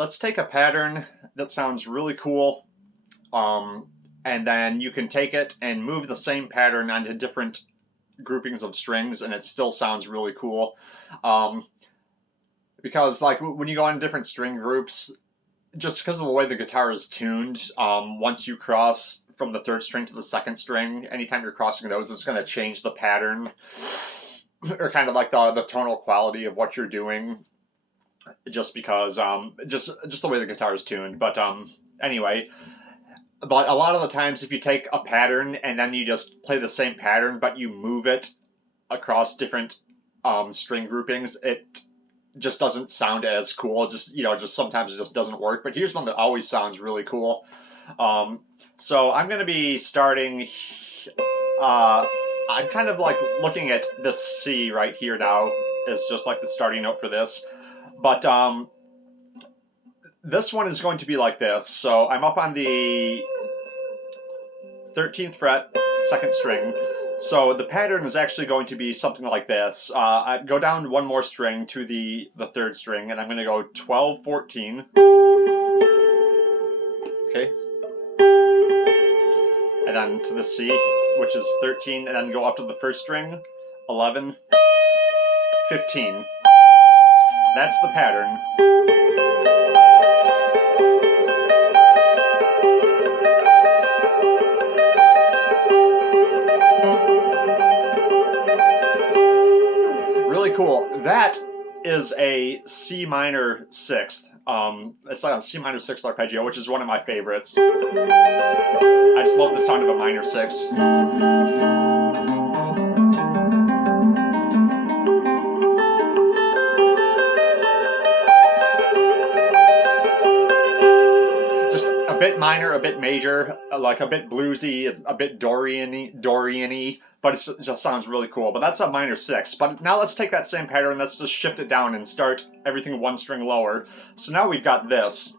let's take a pattern that sounds really cool, and then you can take it and move the same pattern onto different groupings of strings, and it still sounds really cool. Because like when you go on different string groups, just because of the way the guitar is tuned, once you cross from the third string to the second string, anytime you're crossing those, it's going to change the pattern or kind of like the tonal quality of what you're doing, just because just the way the guitar is tuned. But anyway, but a lot of the times if you take a pattern and then you just play the same pattern but you move it across different string groupings, it just doesn't sound as cool. Just sometimes it just doesn't work. But here's one that always sounds really cool. So I'm going to be starting. I'm kind of like looking at this C right here now as just like the starting note for this. But this one is going to be like this. So I'm up on the 13th fret, second string. So the pattern is actually going to be something like this. I go down one more string to the third string, and I'm going to go 12, 14. Okay. And then to the C, which is 13, and then go up to the first string, 11, 15. That's the pattern. Really cool. That is a C minor sixth. It's like a C minor sixth arpeggio, which is one of my favorites. I just love the sound of a minor sixth. Just a bit minor, a bit major, like a bit bluesy, a bit Dorian-y, but it just sounds really cool. But that's a minor sixth. But now let's take that same pattern, let's just shift it down and start everything one string lower. So now we've got this.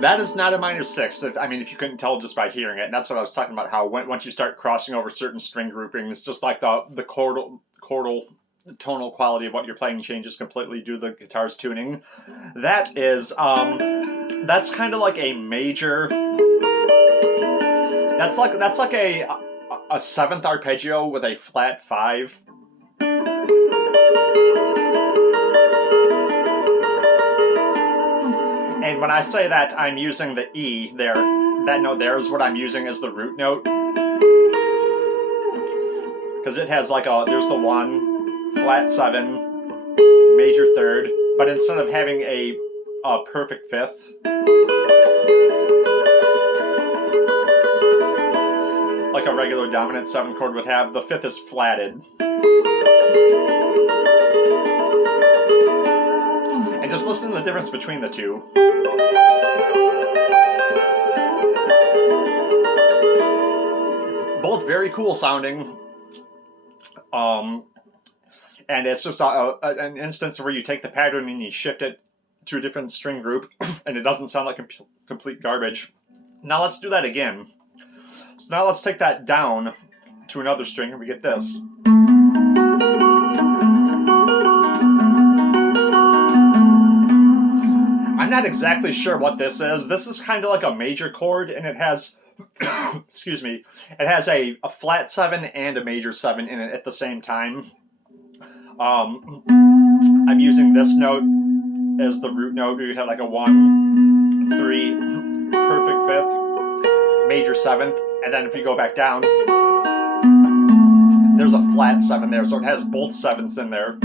That is not a minor sixth. I mean, if you couldn't tell just by hearing it, and that's what I was talking about, how once you start crossing over certain string groupings, just like the chordal tonal quality of what you're playing changes completely due to the guitar's tuning. That is, that's kind of like a major. That's like a seventh arpeggio with a flat 5. And when I say that, I'm using the E there. That note there is what I'm using as the root note. Because it has like there's the 1, flat 7, major 3rd, but instead of having a perfect 5th, like a regular dominant 7 chord would have, the 5th is flatted. And just listen to the difference between the two. Both very cool sounding. And it's just an instance where you take the pattern and you shift it to a different string group, and it doesn't sound like complete garbage. Now let's do that again. So now let's take that down to another string, and we get this. I'm not exactly sure what this is. This is kind of like a major chord, and it has, excuse me, it has a flat 7 and a major 7 in it at the same time. I'm using this note as the root note. We have like a 1, 3, perfect 5th, major 7th, and then if you go back down, there's a flat 7 there, so it has both 7s in there.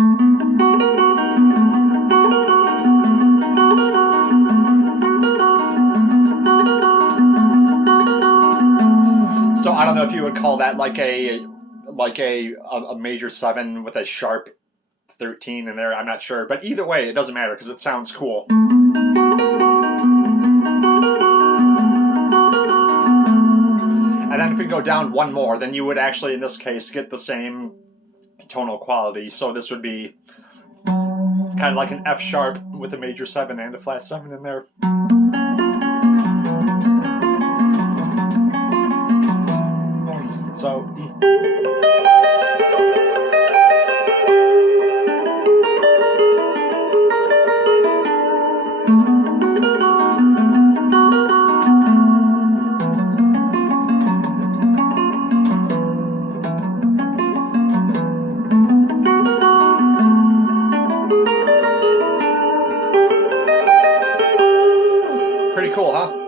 So I don't know if you would call that like a major 7 with a sharp 13 in there. I'm not sure, but either way, it doesn't matter because it sounds cool. And then if we go down one more, then you would actually, in this case, get the same tonal quality. So this would be kind of like an F sharp with a major 7 and a flat 7 in there. Pretty cool, huh?